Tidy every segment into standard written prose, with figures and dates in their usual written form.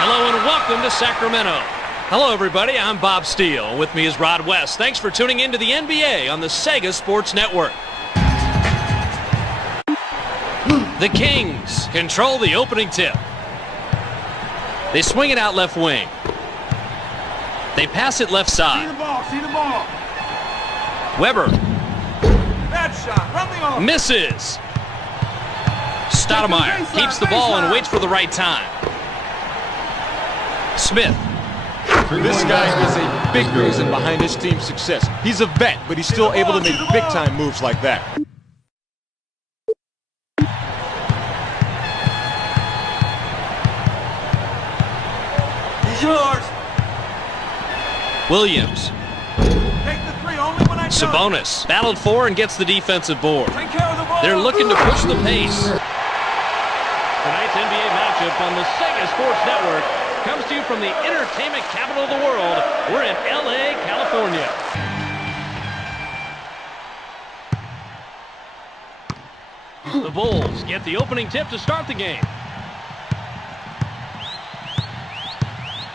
Hello and welcome to Sacramento. Hello everybody, I'm Bob Steele. With me is Rod West. Thanks for tuning in to the NBA on the Sega Sports Network. The Kings control the opening tip. They swing it out left wing. They pass it left side. See the ball. Weber. Bad shot. Run the offense. Misses. Stoudemire keeps the ball and waits for the right time. Smith. This guy is a big reason behind his team's success. He's a vet, but he's still able to make big-time moves like that. He's yours. Williams. Take the three only when I tell you. Sabonis battled for and gets the defensive board. Take care of the ball. They're looking to push the pace. Tonight's NBA matchup on the Sega Sports Network comes to you from the entertainment capital of the world. We're in L.A., California. The Bulls get the opening tip to start the game.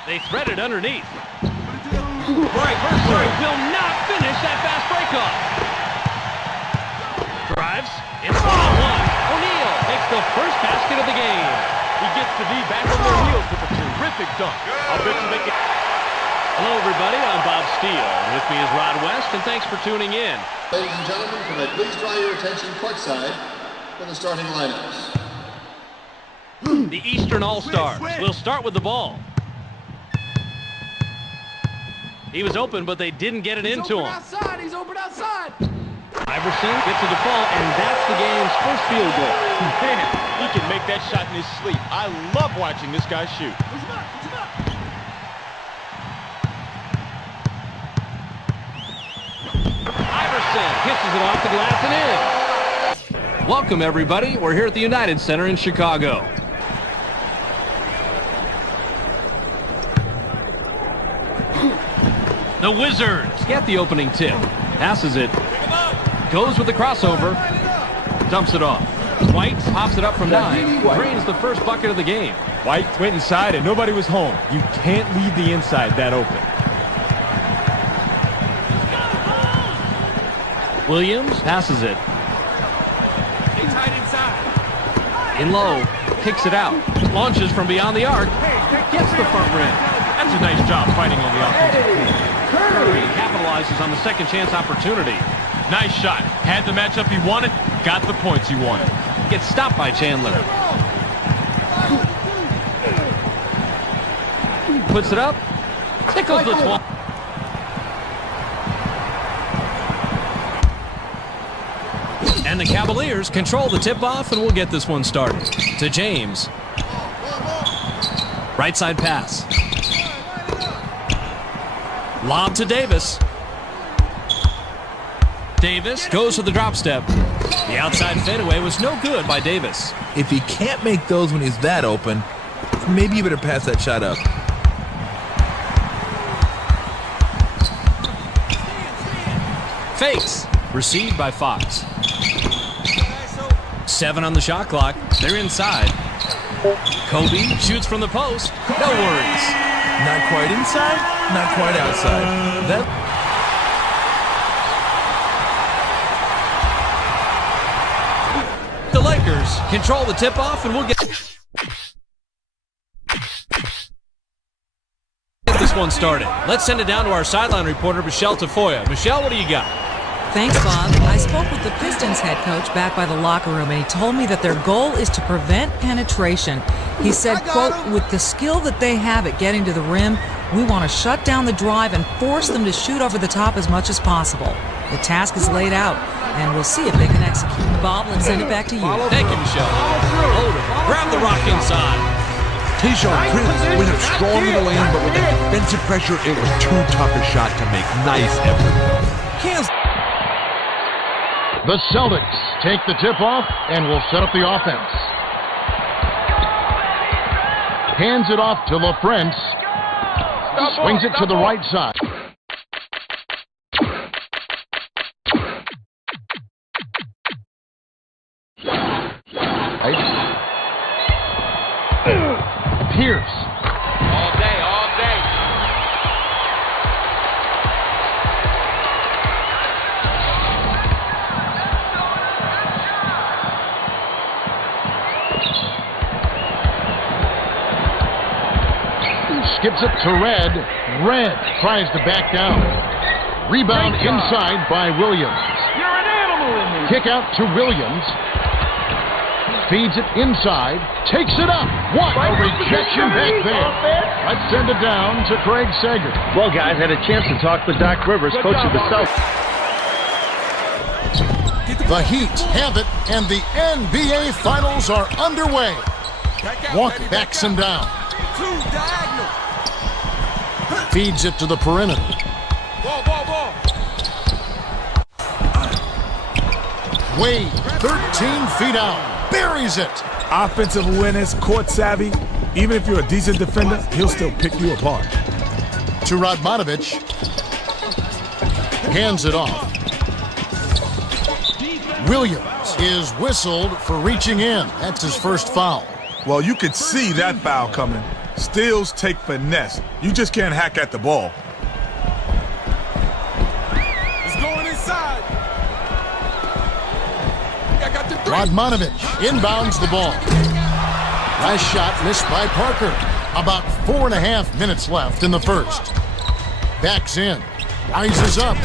They thread it underneath. Right, Mercer will not finish that fast breakoff. Drives. It's 1-on-1. O'Neal takes the first basket of the game. He gets to be back on their heels with a terrific dunk. I'll bet you they can... Hello, everybody. I'm Bob Steele. With me is Rod West, and thanks for tuning in. Ladies and gentlemen, can I please draw your attention courtside for the starting lineups? The Eastern All-Stars will start with the ball. He was open, but they didn't get it into him. He's open outside. Iverson gets a default, and that's the game's first field goal. Man, he can make that shot in his sleep. I love watching this guy shoot. Iverson kisses it off the glass and in. Welcome, everybody. We're here at the United Center in Chicago. The Wizards get the opening tip. Passes it. Goes with the crossover. Dumps it off. White pops it up from 9. Drains the first bucket of the game. White went inside and nobody was home. You can't leave the inside that open. Williams passes it. Stay tight inside. In low. Kicks it out. Launches from beyond the arc. Gets the front rim. That's a nice job fighting on the offensive team. Curry capitalizes on the second chance opportunity. Nice shot. Had the matchup he wanted, got the points he wanted. Gets stopped by Chandler. Puts it up. Tickles the one. And the Cavaliers control the tip-off, and we'll get this one started. To James. Right side pass. Lob to Davis. Davis goes to the drop step. The outside fadeaway was no good by Davis. If he can't make those when he's that open, maybe you better pass that shot up. Fakes. Received by Fox. 7 on the shot clock. They're inside. Kobe shoots from the post. No worries. Not quite inside, not quite outside. The Lakers control the tip-off, and we'll get this one started. Let's send it down to our sideline reporter, Michelle Tafoya. Michelle, what do you got? Thanks, Bob. I spoke with the Pistons head coach back by the locker room, and he told me that their goal is to prevent penetration. He said, quote, with the skill that they have at getting to the rim, we want to shut down the drive and force them to shoot over the top as much as possible. The task is laid out, and we'll see if they can execute. Bob, let's send it back to you. Thank you, Michelle. Oden, grab the rock inside. Tayshaun Prince went up strong in the lane, but with that defensive pressure, it was too tough a shot to make. Nice effort. The Celtics take the tip-off and will set up the offense. Hands it off to LaFrentz. Swings it to the right side. Pierce gives it to Red. Red tries to back down. Rebound inside by Williams. You're an animal in there. Kick out to Williams. Feeds it inside. Takes it up. What a rejection back there. Let's send it down to Craig Sager. Well, guys, I had a chance to talk with Doc Rivers, coach of the South. The Heat have it, and the NBA Finals are underway. Walk backs him down. Feeds it to the perimeter. Ball. Wade, 13 feet out, buries it. Offensive awareness, court savvy. Even if you're a decent defender, he'll still pick you apart. To Radmanovic. Hands it off. Williams is whistled for reaching in. That's his first foul. Well, you could see that foul coming. Steals take finesse. You just can't hack at the ball. He's going inside. Radmanovic inbounds the ball. Last shot missed by Parker. About 4.5 minutes left in the first. Backs in. Rises up.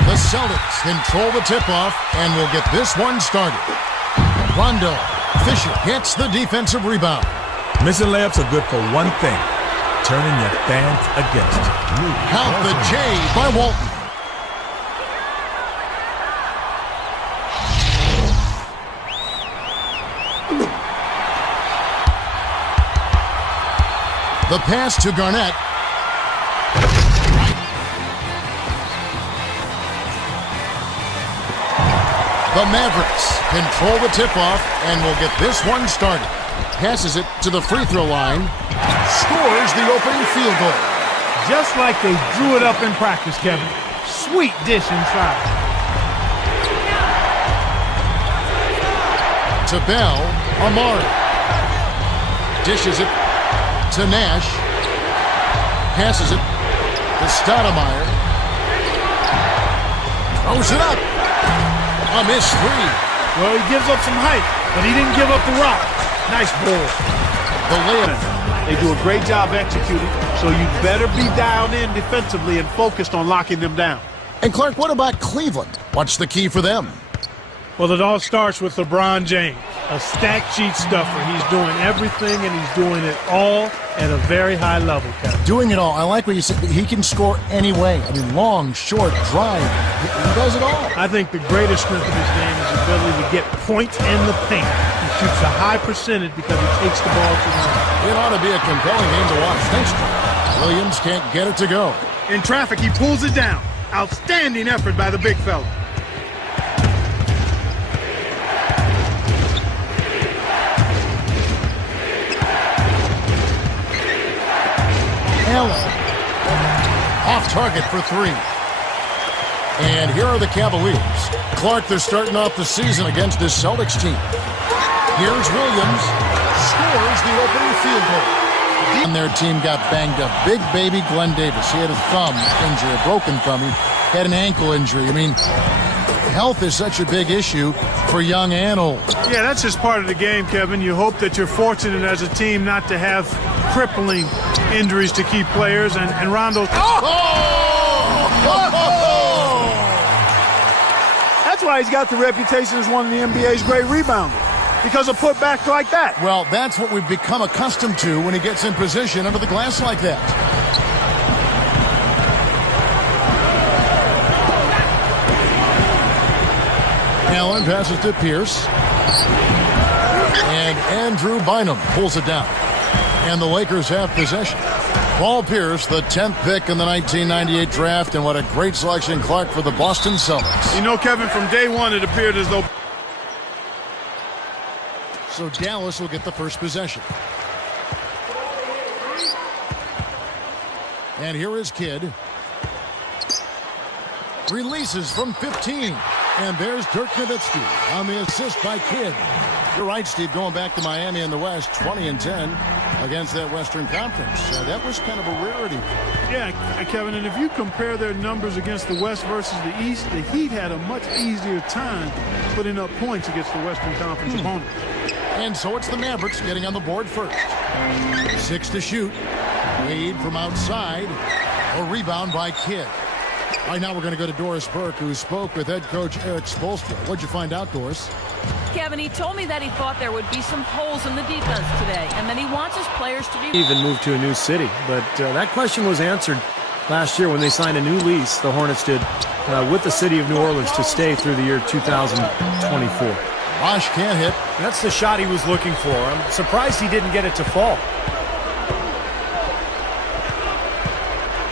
The Celtics control the tip-off and will get this one started. Rondo. Fisher gets the defensive rebound. Missing layups are good for one thing. Turning your fans against you. Count the J by Walton. The pass to Garnett. The Mavericks control the tip-off and will get this one started. Passes it to the free throw line. Scores the opening field goal. Just like they drew it up in practice, Kevin. Sweet dish inside. To Bell, Amari. Dishes it to Nash. Passes it to Stoudemire. Throws it up. A missed three. Well, he gives up some height, but he didn't give up the rock. Nice ball. The layup. They do a great job executing, so you better be dialed in defensively and focused on locking them down. And Clark, what about Cleveland? What's the key for them? Well, it all starts with LeBron James, a stat sheet stuffer. He's doing everything, and he's doing it all at a very high level, Kevin. Doing it all. I like what you said. He can score any way. I mean, long, short, drive. He does it all. I think the greatest strength of his game is his ability to get points in the paint. He shoots a high percentage because he takes the ball to the rim. It ought to be a compelling game to watch. Thanks, Clark. Williams can't get it to go. In traffic, he pulls it down. Outstanding effort by the big fella. Allen. Off target for three. And here are the Cavaliers. Clark, they're starting off the season against this Celtics team. Here's Williams. Scores the opening field goal. And their team got banged up. Big baby Glenn Davis. He had a thumb injury, a broken thumb. He had an ankle injury. I mean, health is such a big issue for young and old. Yeah, that's just part of the game, Kevin. You hope that you're fortunate as a team not to have crippling injuries to key players, and Rondo. That's why he's got the reputation as one of the NBA's great rebounders, because of putbacks like that. Well, that's what we've become accustomed to when he gets in position under the glass like that. Allen passes to Pierce. And Andrew Bynum pulls it down. And the Lakers have possession. Paul Pierce, the 10th pick in the 1998 draft, and what a great selection, Clark, for the Boston Celtics. You know, Kevin, from day one, it appeared as though... So Dallas will get the first possession. And here is Kidd. Releases from 15. And there's Dirk Nowitzki on the assist by Kidd. You're right, Steve, going back to Miami in the West, 20-10 against that Western Conference. That was kind of a rarity. Yeah, Kevin, and if you compare their numbers against the West versus the East, the Heat had a much easier time putting up points against the Western Conference opponents. And so it's the Mavericks getting on the board first. 6 to shoot. Wade from outside. A rebound by Kidd. All right, now we're going to go to Doris Burke, who spoke with head coach Eric Spoelstra. What'd you find out, Doris? Kevin, he told me that he thought there would be some holes in the defense today, and that he wants his players to be... Even moved to a new city, but that question was answered last year when they signed a new lease, the Hornets did, with the city of New Orleans to stay through the year 2024. Bosch can't hit. That's the shot he was looking for. I'm surprised he didn't get it to fall.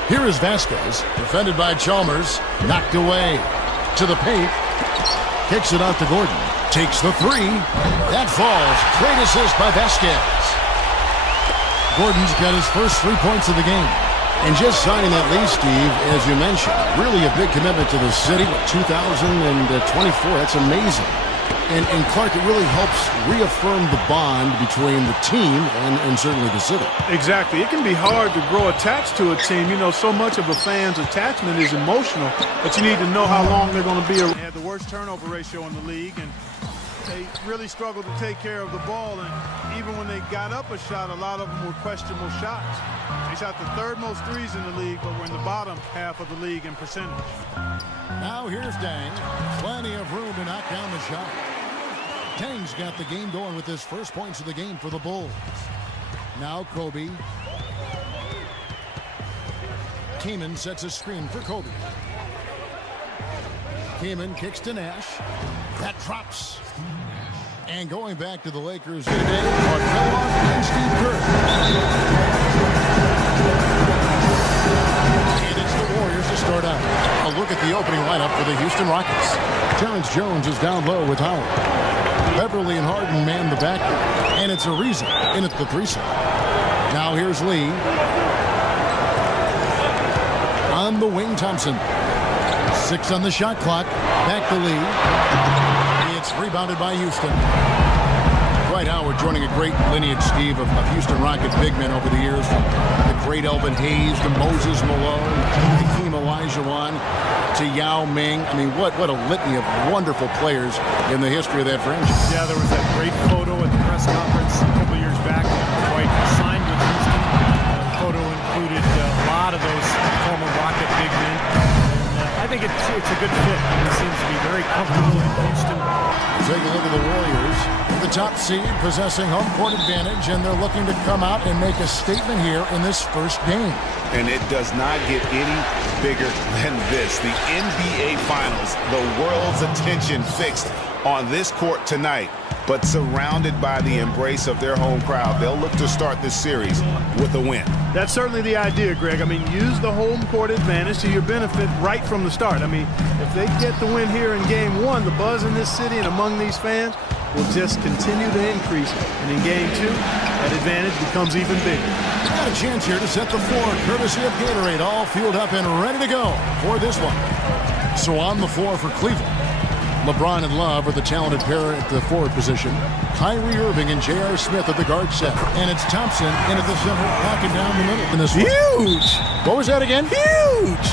Here is Vasquez, defended by Chalmers, knocked away to the paint, kicks it out to Gordon, takes the three, that falls, great assist by Vasquez. Gordon's got his first 3 points of the game. And just signing that lease, Steve, as you mentioned, really a big commitment to the city, 2024, that's amazing. And Clark, it really helps reaffirm the bond between the team and certainly the city. Exactly. It can be hard to grow attached to a team. You know, so much of a fan's attachment is emotional, but you need to know how long they're going to be around. They had the worst turnover ratio in the league, and they really struggled to take care of the ball. And even when they got up a shot, a lot of them were questionable shots. They shot the third most threes in the league, but were in the bottom half of the league in percentage. Now here's Dang. Plenty of room to knock down the shot. Dang's got the game going with his first points of the game for the Bulls. Now Kobe. Keeman sets a screen for Kobe. Keeman kicks to Nash. That drops. And going back to the Lakers today, Mark Kellogg and Steve Kerr. And it's the Warriors to start out. A look at the opening lineup for the Houston Rockets. Terrence Jones is down low with Howard. Beverly and Harden man the back, and it's a reason in at the threesome. Now here's Lee. On the wing, Thompson. 6 on the shot clock. Back to Lee. It's rebounded by Houston. Dwight Howard joining a great lineage, Steve, of Houston Rocket big men over the years. From the great Elvin Hayes to Moses Malone, Hakeem Olajuwon, to Yao Ming. I mean, what a litany of wonderful players in the history of that franchise. Yeah, there was that great photo at the press conference a couple years back when Dwight signed with Houston. The photo included a lot of those former Rocket big men. And I think it's a good fit. He seems to be very comfortable in Houston. Take a look at the Warriors. The top seed possessing home court advantage, and they're looking to come out and make a statement here in this first game. And it does not get any bigger than this. The NBA Finals, the world's attention fixed on this court tonight, but surrounded by the embrace of their home crowd. They'll look to start this series with a win. That's certainly the idea, Greg. I mean, use the home court advantage to your benefit right from the start. I mean, if they get the win here in game 1, the buzz in this city and among these fans will just continue to increase. And in game 2, that advantage becomes even bigger. Got a chance here to set the floor, courtesy of Gatorade, all fueled up and ready to go for this one. So on the floor for Cleveland, LeBron and Love are the talented pair at the forward position. Kyrie Irving and J.R. Smith at the guard set. And it's Thompson in at the center, knocking down the middle in this one. Huge! What was that again? Huge!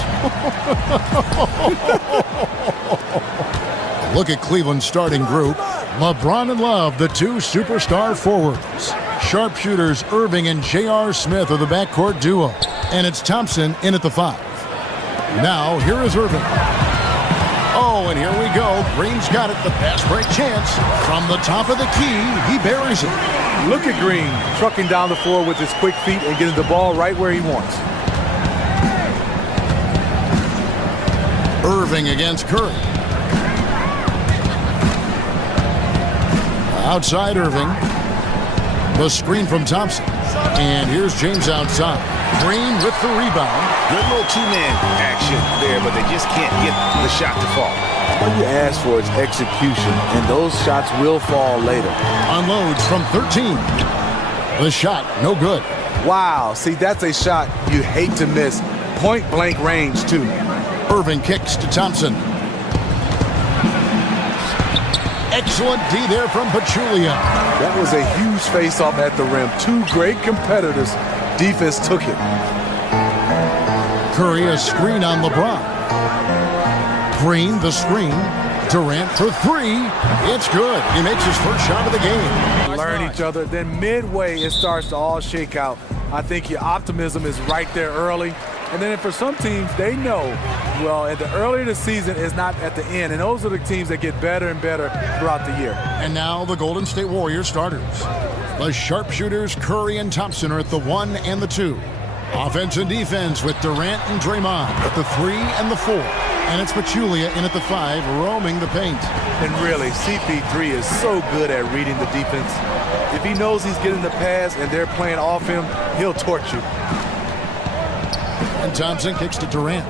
Look at Cleveland's starting group. LeBron and Love, the two superstar forwards. Sharpshooters Irving and J.R. Smith are the backcourt duo. And it's Thompson in at the 5. Now, here is Irving. Oh, and here we go. Green's got it. The pass break chance. From the top of the key, he buries it. Look at Green trucking down the floor with his quick feet and getting the ball right where he wants. Irving against Curry. Outside Irving. The screen from Thompson. And here's James outside. Green with the rebound. Good little two-man action there, but they just can't get the shot to fall. All you ask for is execution, and those shots will fall later. Unloads from 13. The shot, no good. Wow, see, that's a shot you hate to miss. Point-blank range, too. Irving kicks to Thompson. Excellent D there from Pachulia. That was a huge face-off at the rim. Two great competitors. Defense took it. Curry a screen on LeBron. Green the screen. Durant for three. It's good. He makes his first shot of the game. Learn each other. Then midway, it starts to all shake out. I think your optimism is right there early. And then for some teams, they know, well, at the earlier the season is not at the end. And those are the teams that get better and better throughout the year. And now the Golden State Warriors starters. The sharpshooters Curry and Thompson are at the 1 and the 2. Offense and defense with Durant and Draymond at the 3 and the 4. And it's Pachulia in at the 5, roaming the paint. And really, CP3 is so good at reading the defense. If he knows he's getting the pass and they're playing off him, he'll torch you. And Thompson kicks to Durant.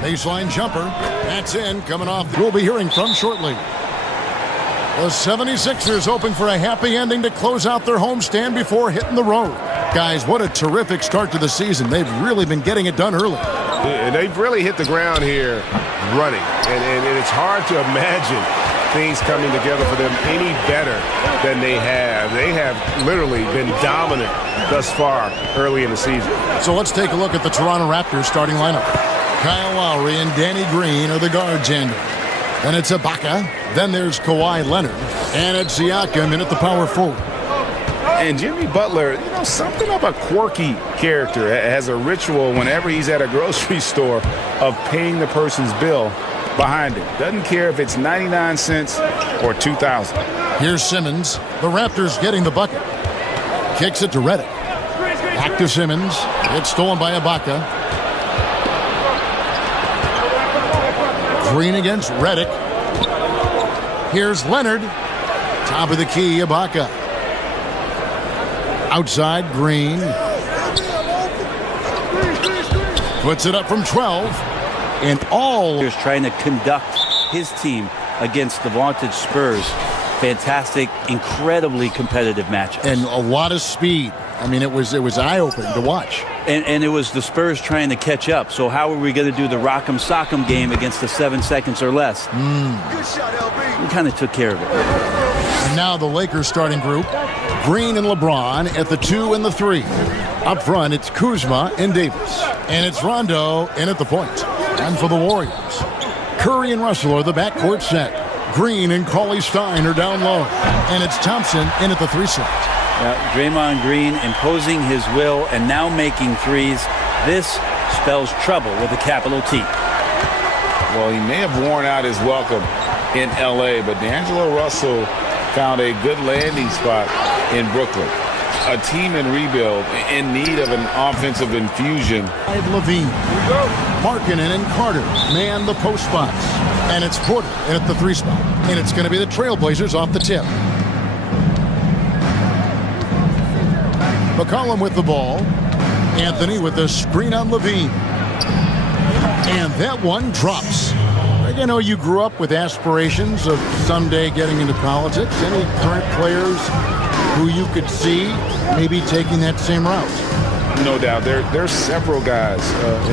Baseline jumper. That's in. Coming off. We'll be hearing from shortly. The 76ers hoping for a happy ending to close out their homestand before hitting the road. Guys, what a terrific start to the season. They've really been getting it done early. And they've really hit the ground here running. And it's hard to imagine things coming together for them any better than they have. They have literally been dominant thus far early in the season. So let's take a look at the Toronto Raptors starting lineup. Kyle Lowry and Danny Green are the guards handle. Then it's Ibaka. Then there's Kawhi Leonard. And it's Siakam in at the power forward. And Jimmy Butler, something of a quirky character, has a ritual whenever he's at a grocery store of paying the person's bill behind him. Doesn't care if it's 99 cents or 2,000. Here's Simmons. The Raptors getting the bucket. Kicks it to Redick. Back to Simmons. It's stolen by Ibaka. Green against Redick. Here's Leonard. Top of the key, Ibaka. Outside, Green. Puts it up from 12. And all is trying to conduct his team against the vaunted Spurs. Fantastic, incredibly competitive matchup. And a lot of speed. I mean, it was eye-opening to watch. And it was the Spurs trying to catch up. So how are we going to do the rock'em sock'em game against the 7 seconds or less? Good shot, LB. We kind of took care of it. And now the Lakers starting group. Green and LeBron at the 2 and the 3. Up front, it's Kuzma and Davis. And it's Rondo in at the point. And for the Warriors, Curry and Russell are the backcourt set. Green and Cauley-Stein are down low. And it's Thompson in at the 3 slot. Draymond Green imposing his will and now making threes. This spells trouble with a capital T. Well, he may have worn out his welcome in L.A., but D'Angelo Russell found a good landing spot in Brooklyn. A team in rebuild, in need of an offensive infusion. Levine, Markkanen and Carter man the post spots. And it's Porter at the 3 spot. And it's going to be the Trailblazers off the tip. McCollum with the ball. Anthony with the screen on Levine. And that one drops. I know you grew up with aspirations of someday getting into politics. Any current players who you could see maybe taking that same route? No doubt. There's several guys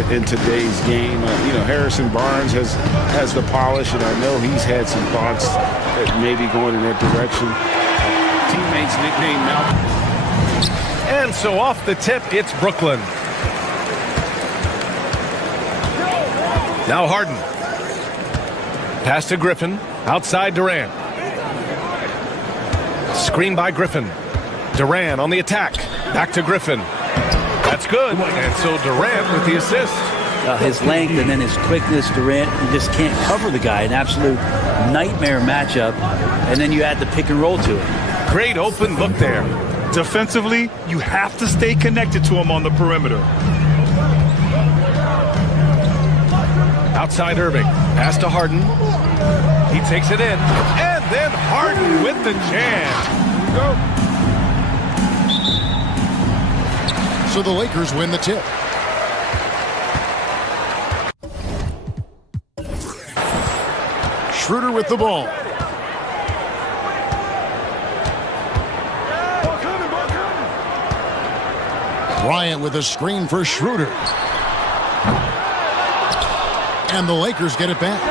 in today's game. Harrison Barnes has the polish, and I know he's had some thoughts that maybe going in that direction. Teammates nicknamed Malcolm. And so off the tip, it's Brooklyn. Now Harden. Pass to Griffin. Outside Durant. Screen by Griffin. Durant on the attack. Back to Griffin. That's good. And so Durant with the assist. His length and then his quickness, Durant, you just can't cover the guy. An absolute nightmare matchup. And then you add the pick and roll to it. Great open look there. Defensively, you have to stay connected to him on the perimeter. Outside Irving. Pass to Harden. He takes it in. And then Harden with the jam. Go. So the Lakers win the tip. Schroeder with the ball. Bryant with a screen for Schroeder. And the Lakers get it back.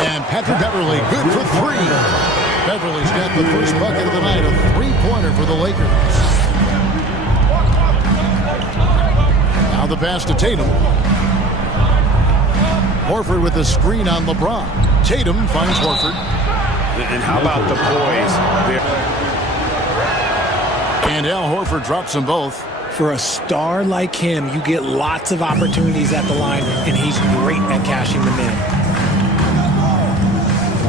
And Patrick Beverley, good for 3. Beverley's got the first bucket of the night, a 3-pointer for the Lakers. Now the pass to Tatum. Horford with a screen on LeBron. Tatum finds Horford. And how about the poise there? And Al Horford drops them both. For a star like him, you get lots of opportunities at the line, and he's great at cashing them in.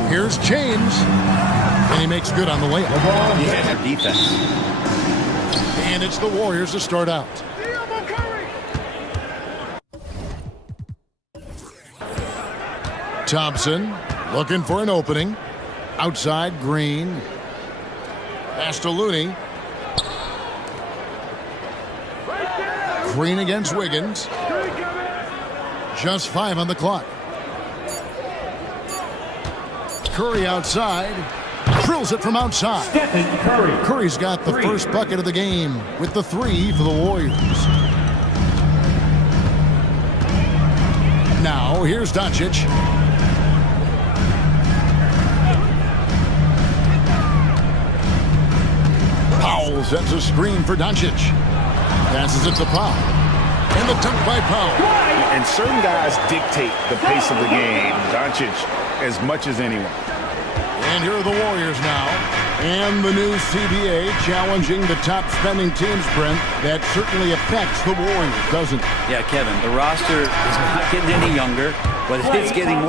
Here's James, and he makes good on the layup. Yeah, defense. And it's the Warriors to start out. Thompson looking for an opening. Outside, Green. Pass to Looney. Green against Wiggins. Just 5 on the clock. Curry outside. Drills it from outside. Stephen Curry. Curry's got the first bucket of the game with the 3 for the Warriors. Now, here's Doncic. Powell sets a screen for Doncic. Passes it to Powell. And the dunk by Powell. And certain guys dictate the pace of the game. Doncic as much as anyone. And here are the Warriors now. And the new CBA challenging the top spending teams, Brent. That certainly affects the Warriors, doesn't it? Yeah, Kevin, the roster is not getting any younger, but it's getting more.